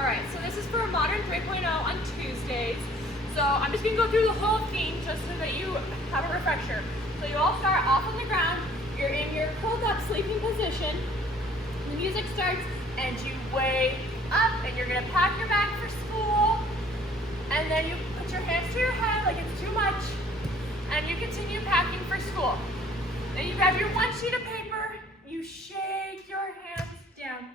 All right, so this is for Modern 3.0 on Tuesdays. So I'm just gonna go through the whole theme just so that you have a refresher. So you all start off on the ground, you're in your curled up sleeping position. The music starts and you wake up and you're gonna pack your bag for school. And then you put your hands to your head like it's too much and you continue packing for school. Then you grab your one sheet of paper, you shake your hands down,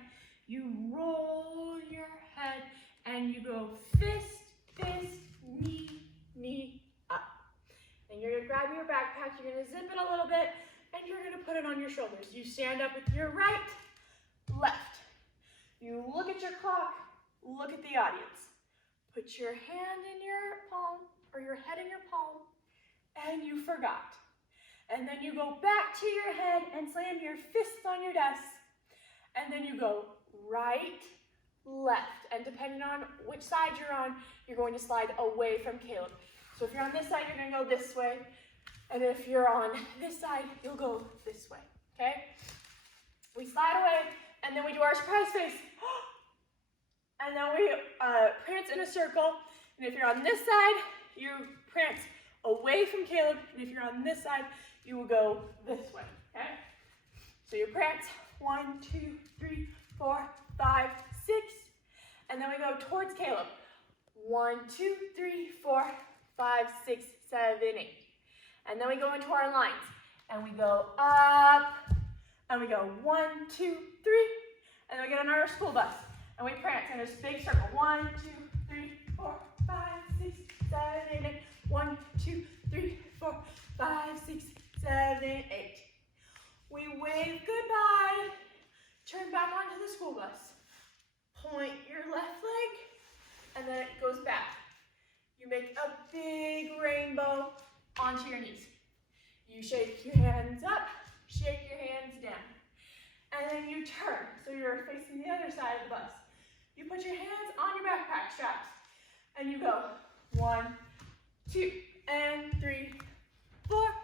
you roll your head, and you go fist, fist, knee, knee, up. And you're gonna grab your backpack, you're gonna zip it a little bit, and you're gonna put it on your shoulders. You stand up with your right, left. You look at your clock, look at the audience. Put your hand in your palm, or your head in your palm, and you forgot. And then you go back to your head and slam your fists on your desk. And then you go right, left. And depending on which side you're on, you're going to slide away from Caleb. So if you're on this side, you're gonna go this way. And if you're on this side, you'll go this way, okay? We slide away, and then we do our surprise face. And then we prance in a circle. And if you're on this side, you prance away from Caleb. And if you're on this side, you will go this way, okay? So you prance, 1, 2, 3, 4, 5, 6. And then we go towards Caleb. 1, 2, 3, 4, 5, 6, 7, 8. And then we go into our lines. And we go up. And we go 1, 2, 3. And then we get on our school bus. And we prance in this big circle. 1, 2, 3, 4, 5, 6, 7, 8, 9. 1, 2, 3, 4, 5, 6, 7, 8. We wave goodbye. Turn back onto the school bus. Point your left leg, and then it goes back. You make a big rainbow onto your knees. You shake your hands up, shake your hands down. And then you turn, so you're facing the other side of the bus. You put your hands on your backpack straps, and you go 1, 2, and 3, 4.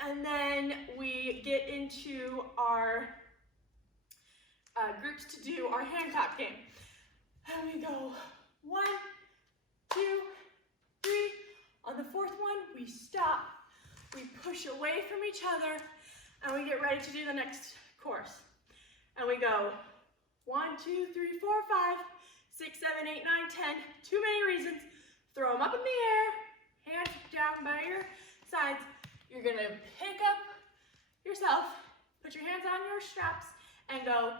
And then we get into our groups to do our hand clap game. And we go 1, 2, 3. On the fourth one, we stop. We push away from each other, and we get ready to do the next chorus. And we go 1, 2, 3, 4, 5, 6, 7, 8, 9, 10. Too many reasons. Throw them up in the air, hands down by your sides. You're gonna pick up yourself, put your hands on your straps, and go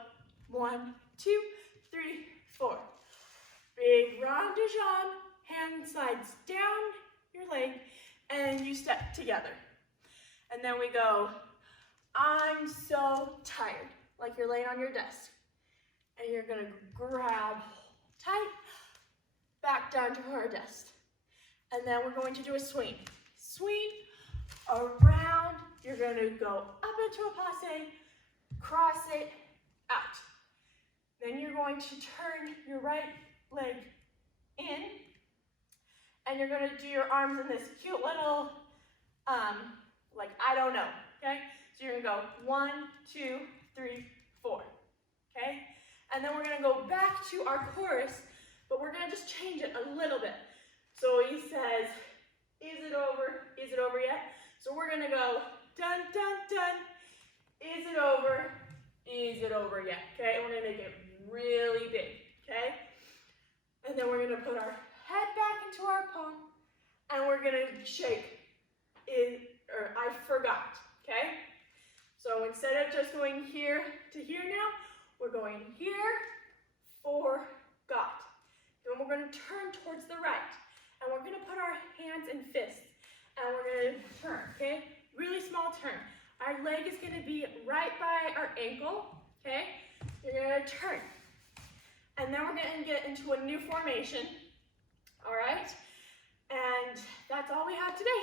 1, 2, 3, 4. Big rond de jambe, hand slides down your leg, and you step together. And then we go, I'm so tired, like you're laying on your desk. And you're gonna grab tight, back down to our desk. And then we're going to do a swing. Swing around, you're gonna go up into a passe, cross it out. Then you're going to turn your right leg in, and you're gonna do your arms in this cute little, like I don't know, okay? So you're gonna go 1, 2, 3, 4, okay? And then we're gonna go back to our chorus, but we're gonna just change it a little bit. So he says, is it over? Is it over yet? So we're gonna go dun, dun, dun. Is it over? Is it over yet? Okay, and we're gonna make it really big, okay? And then we're gonna put our head back into our palm, and we're gonna shake I forgot, okay? So instead of just going here to here now, we're going here, forgot. Then we're gonna turn towards the right, and we're gonna put our hands in fists, and we're gonna turn, okay? Really small turn. Our leg is gonna be right by our ankle, okay? You're gonna turn. And then we're gonna get into a new formation, all right? And that's all we have today.